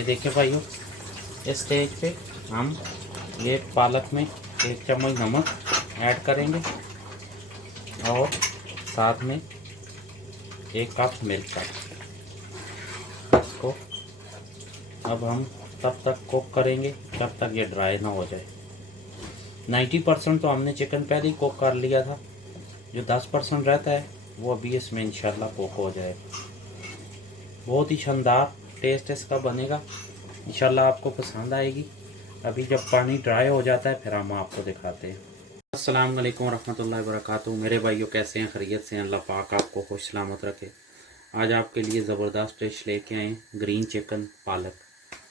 ये देखिए भाइयों, इस स्टेज पे हम ये पालक में 1 चम्मच नमक ऐड करेंगे और साथ में 1 कप मिल्क का। इसको अब हम तब तक कुक करेंगे जब तक ये ड्राई ना हो जाए। 90% तो हमने चिकन पहले ही कुक कर लिया था, जो 10% रहता है वो अभी इसमें इंशाल्लाह कुक हो जाए। बहुत ही शानदार टेस्ट इसका बनेगा, इंशाल्लाह आपको पसंद आएगी। अभी जब पानी ड्राई हो जाता है फिर हम आपको दिखाते हैं। अस्सलाम वालेकुम रहमतुल्लाहि व बरकातहू। मेरे भाइयों कैसे हैं? खैरियत से हैं? अल्लाह पाक आपको खुश सलामत रखे। आज आपके लिए ज़बरदस्त डिश लेके आए ग्रीन चिकन पालक।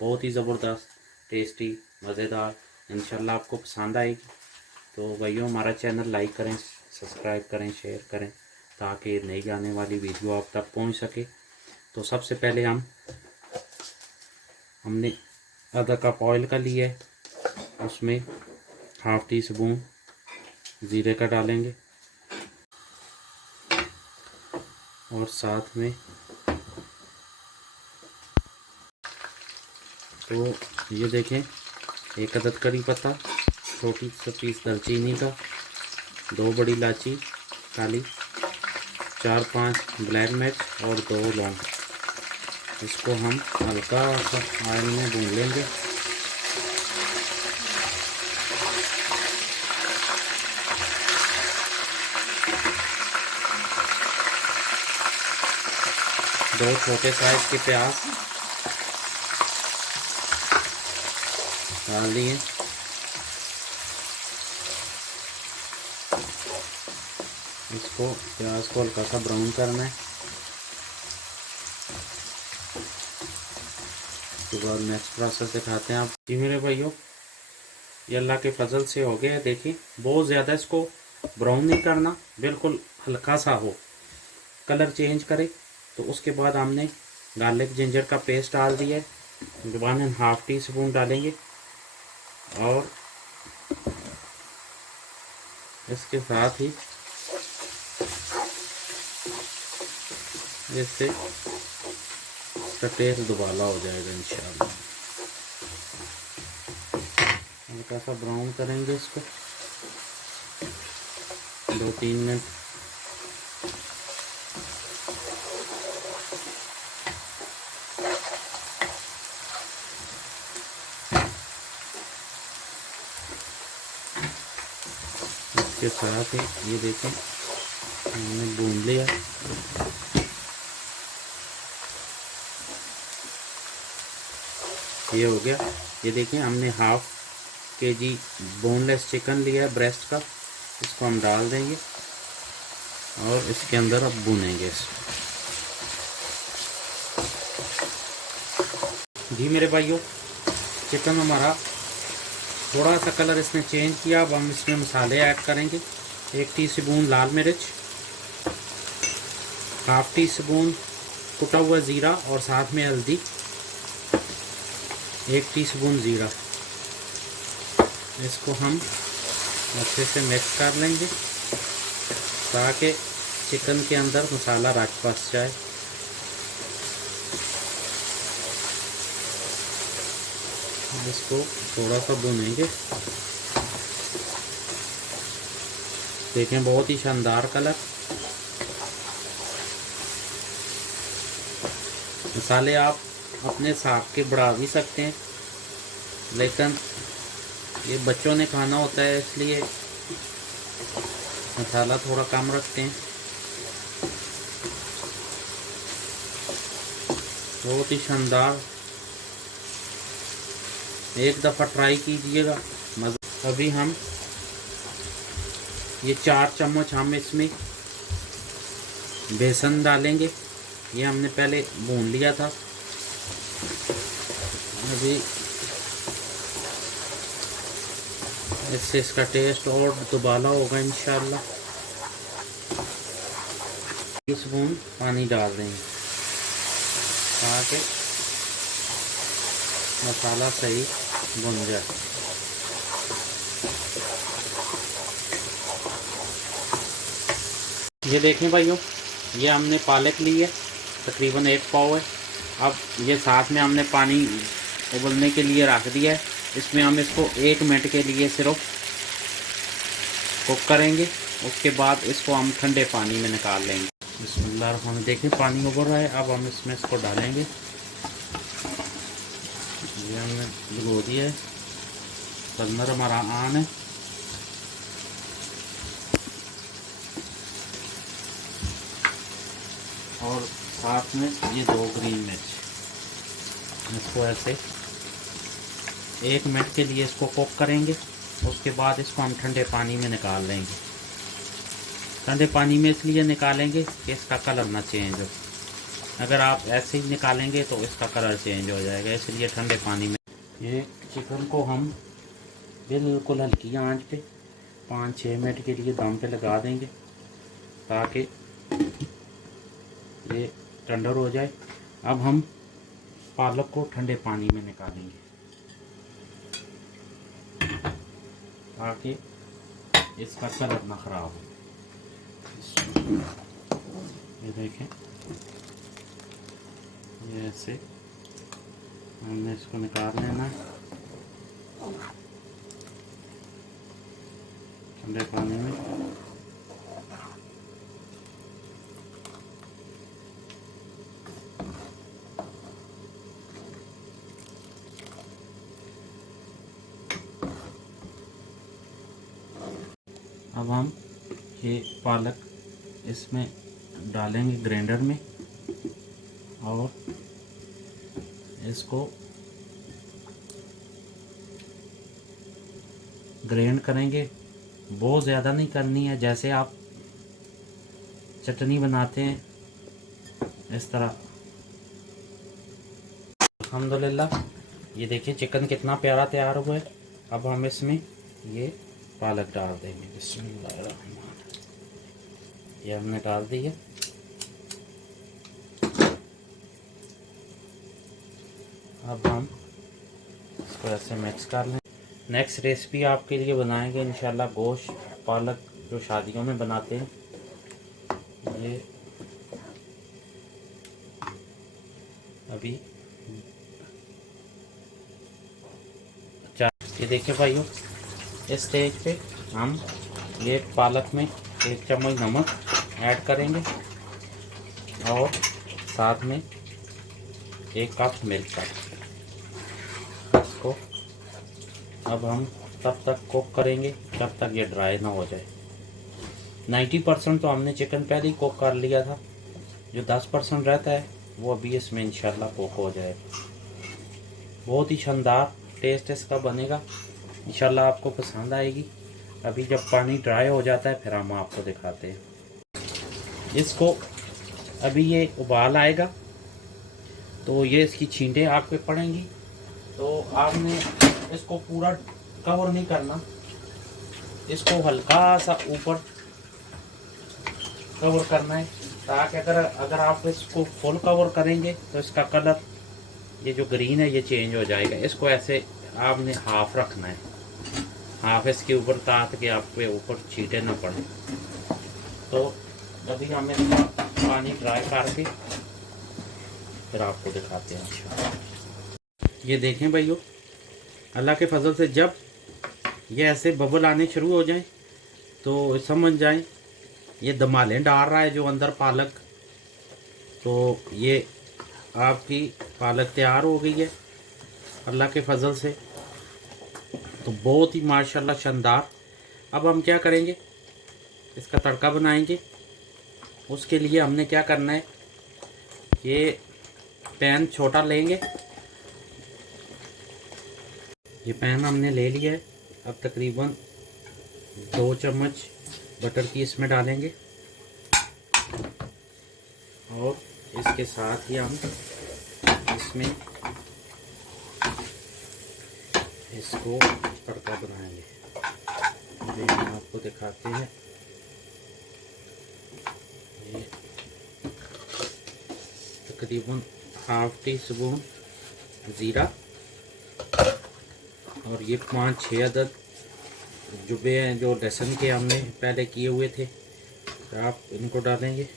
बहुत ही ज़बरदस्त, टेस्टी, मज़ेदार, इंशाल्लाह आपको पसंद आएगी। तो भाइयों हमारा चैनल लाइक करें, सब्सक्राइब करें, शेयर करें ताकि नई आने वाली वीडियो आप तक पहुंच सके। तो सबसे पहले हमने आधा कप ऑयल का लिया है, उसमें ½ टी स्पून ज़ीरे का डालेंगे और साथ में तो ये देखें 1 अदद करी पत्ता, छोटी सी पीस दालचीनी का, 2 बड़ी इलायची काली, 4-5 ब्लैक मिर्च और 2 लौंग। इसको हम हल्का सा ऑयल में भून लेंगे। दो छोटे साइज के प्याज डाल दिए। इसको प्याज को हल्का सा ब्राउन करना है। उसके बाद नेक्स्ट प्रोसेस दिखाते हैं आप। जी मेरे भाइयों, ये अल्लाह के फजल से हो गया है। देखिए बहुत ज़्यादा इसको ब्राउन नहीं करना, बिल्कुल हल्का सा हो, कलर चेंज करे। तो उसके बाद हमने गार्लिक जिंजर का पेस्ट डाल दिया है, 1½ टी स्पून डालेंगे और इसके साथ ही इससे इसका टेस्ट दुबाला हो जाएगा इंशाल्लाह। हल्का सा ब्राउन करेंगे इसको 2-3 मिनट। इसके साथ ही ये देखें हमने भून लिया। ये हो गया। ये देखें हमने ½ kg बोनलेस चिकन लिया है ब्रेस्ट का, इसको हम डाल देंगे और इसके अंदर अब भूनेंगे इसको। जी मेरे भाइयों, चिकन हमारा थोड़ा सा कलर इसने चेंज किया। अब हम इसमें मसाले ऐड करेंगे। 1 टीस्पून लाल मिर्च, ½ टी स्पून कुटा हुआ ज़ीरा और साथ में हल्दी, 1 टीस्पून ज़ीरा। इसको हम अच्छे से मिक्स कर लेंगे ताकि चिकन के अंदर मसाला रच बस जाए। इसको थोड़ा सा भूनेंगे। देखें बहुत ही शानदार कलर। मसाले आप अपने हिसाब के बढ़ा भी सकते हैं, लेकिन ये बच्चों ने खाना होता है इसलिए मसाला थोड़ा कम रखते हैं। बहुत ही शानदार, एक दफ़ा ट्राई कीजिएगा, मज़ा। अभी हम ये 4 चम्मच हम इसमें बेसन डालेंगे। ये हमने पहले भून लिया था। अभी इससे इसका टेस्ट और दुबाला होगा इंशाल्लाह। 1 स्पून पानी डाल देंगे ताकि मसाला सही भुन जाए। ये देखें भाइयों, ये हमने पालक ली है, तकरीबन 1 पाव है। अब ये साथ में हमने पानी उबलने के लिए रख दिया है। इसमें हम इसको 1 मिनट के लिए सिर्फ कुक करेंगे। उसके बाद इसको हम ठंडे पानी में निकाल लेंगे। बिस्मिल्लाह रहमान, देखिए पानी उबल रहा है। अब हम इसमें इसको डालेंगे। ये हमने भिगो दिया है, बर्नर हमारा ऑन है। और साथ में ये 2 ग्रीन मिर्च, इसको ऐसे 1 मिनट के लिए इसको कुक करेंगे। उसके बाद इसको हम ठंडे पानी में निकाल लेंगे। ठंडे पानी में इसलिए निकालेंगे कि इसका कलर ना चेंज हो। अगर आप ऐसे ही निकालेंगे तो इसका कलर चेंज हो जाएगा, इसलिए ठंडे पानी में। ये चिकन को हम बिल्कुल हल्की आंच पे 5-6 मिनट के लिए दम पे लगा देंगे ताकि ये टेंडर हो जाए। अब हम पालक को ठंडे पानी में निकालेंगे ताकि इसका कलर ना ख़राब हो। ये देखें, ये ऐसे हमने इसको निकाल लेना है ठंडे पानी में। अब हम ये पालक इसमें डालेंगे ग्राइंडर में और इसको ग्राइंड करेंगे। बहुत ज़्यादा नहीं करनी है, जैसे आप चटनी बनाते हैं इस तरह। अल्हम्दुलिल्लाह, ये देखिए चिकन कितना प्यारा तैयार हुआ है। अब हम इसमें ये पालक डाल देंगे। बिस्मिल्लाहिर्रहमान, ये हमने डाल दी है। अब हम इसको ऐसे मिक्स कर लें। नेक्स्ट रेसिपी आपके लिए बनाएंगे इंशाल्लाह गोश्त पालक, जो शादियों में बनाते हैं। ये अभी ये देखिए भाइयों, इस स्टेज पे हम ये पालक में 1 चम्मच नमक ऐड करेंगे और साथ में 1 कप मिल्क का। इसको अब हम तब तक कुक करेंगे जब तक ये ड्राई ना हो जाए। 90% तो हमने चिकन पहले ही कुक कर लिया था। जो 10% रहता है वो अभी इसमें इंशाल्लाह कुक हो जाएगा। बहुत ही शानदार टेस्ट इसका बनेगा, इंशाल्लाह आपको पसंद आएगी। अभी जब पानी ड्राई हो जाता है फिर हम आपको दिखाते हैं। इसको अभी ये उबाल आएगा तो ये इसकी छींटे आग पे पड़ेंगी। तो आपने इसको पूरा कवर नहीं करना, इसको हल्का सा ऊपर कवर करना है, ताकि अगर आप इसको फुल कवर करेंगे तो इसका कलर ये जो ग्रीन है ये चेंज हो जाएगा। इसको ऐसे आपने हाफ रखना है, हाफ इसके ऊपर, ताकि आपके ऊपर छींटे ना पड़े। तो अभी हम इसका पानी ड्राई करके फिर आपको दिखाते हैं इंशाल्लाह। ये देखें भाइयों, अल्लाह के फजल से जब ये ऐसे बबल आने शुरू हो जाएं तो समझ जाएं ये दमालें डाल रहा है जो अंदर पालक। तो ये आपकी पालक तैयार हो गई है अल्लाह के फजल से। तो बहुत ही माशाल्लाह शानदार। अब हम क्या करेंगे, इसका तड़का बनाएंगे। उसके लिए हमने क्या करना है, ये पैन छोटा लेंगे। ये पैन हमने ले लिया है। अब तकरीबन 2 चम्मच बटर की इसमें डालेंगे और इसके साथ ही हम इसमें इसको तड़का बनाएंगे। ये हम आपको दिखाते हैं। ये तकरीबन ½ टी स्पून ज़ीरा और ये 5-6 अदद जुबे हैं जो लहसुन के हमने पहले किए हुए थे, आप इनको डालेंगे।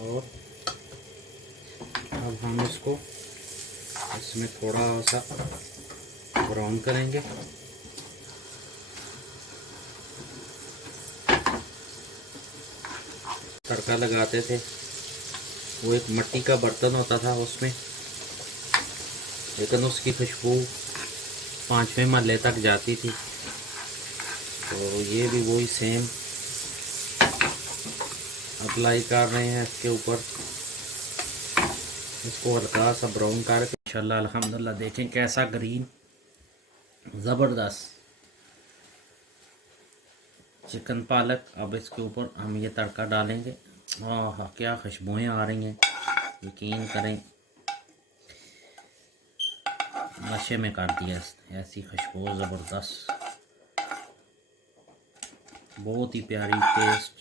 और अब हम इसको इसमें थोड़ा सा ब्राउन करेंगे। तड़का लगाते थे, वो एक मिट्टी का बर्तन होता था उसमें, लेकिन उसकी खुशबू 5वें महल्ले तक जाती थी। तो ये भी वही सेम अप्लाई कर रहे हैं इसके ऊपर, इसको हल्का सा ब्राउन करके इंशाल्लाह अल्हम्दुलिल्लाह। देखें कैसा ग्रीन ज़बरदस्त चिकन पालक। अब इसके ऊपर हम ये तड़का डालेंगे। आह क्या खुशबुएं आ रही हैं, यकीन करें नशे में कर दिया ऐसी खुशबू ज़बरदस्त, बहुत ही प्यारी टेस्ट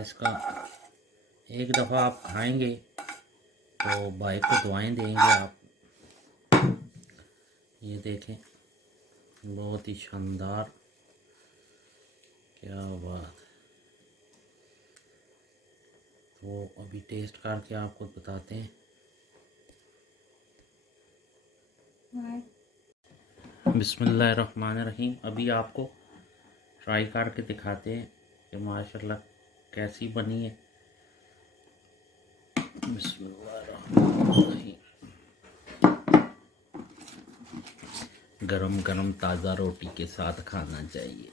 इसका। एक दफ़ा आप खाएंगे तो भाई को दुआएं देंगे आप। ये देखें बहुत ही शानदार, क्या बात। तो अभी टेस्ट करके आपको बताते हैं। बिस्मिल्लाहिर्रहमानिर्रहीम। अभी आपको ट्राई करके दिखाते हैं कि माशाल्लाह कैसी बनी है। बिस्मिल्लाहिर्रहमानिर्रहीम। गरम गरम ताज़ा रोटी के साथ खाना चाहिए।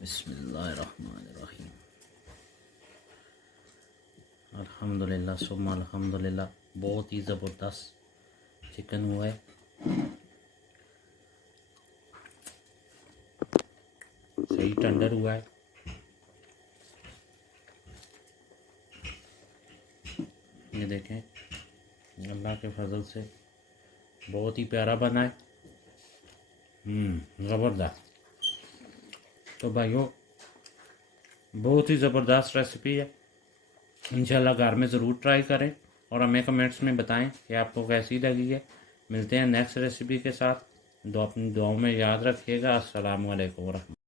बिस्मिल्लाहिर्रहमानिर्रहीम। अल्हम्दुलिल्लाह सुम्मा अल्हम्दुलिल्लाह। बहुत ही ज़बरदस्त चिकन हुआ है, सही टेंडर हुआ है। ये देखें अल्लाह के फजल से बहुत ही प्यारा बना है। ज़बरदस्त। तो भाइयों बहुत ही ज़बरदस्त रेसिपी है, इंशाल्लाह घर में ज़रूर ट्राई करें और हमें कमेंट्स में बताएं कि आपको कैसी लगी है। मिलते हैं नेक्स्ट रेसिपी के साथ। अपनी दुआओं में याद रखिएगा। अस्सलामु अलैकुम।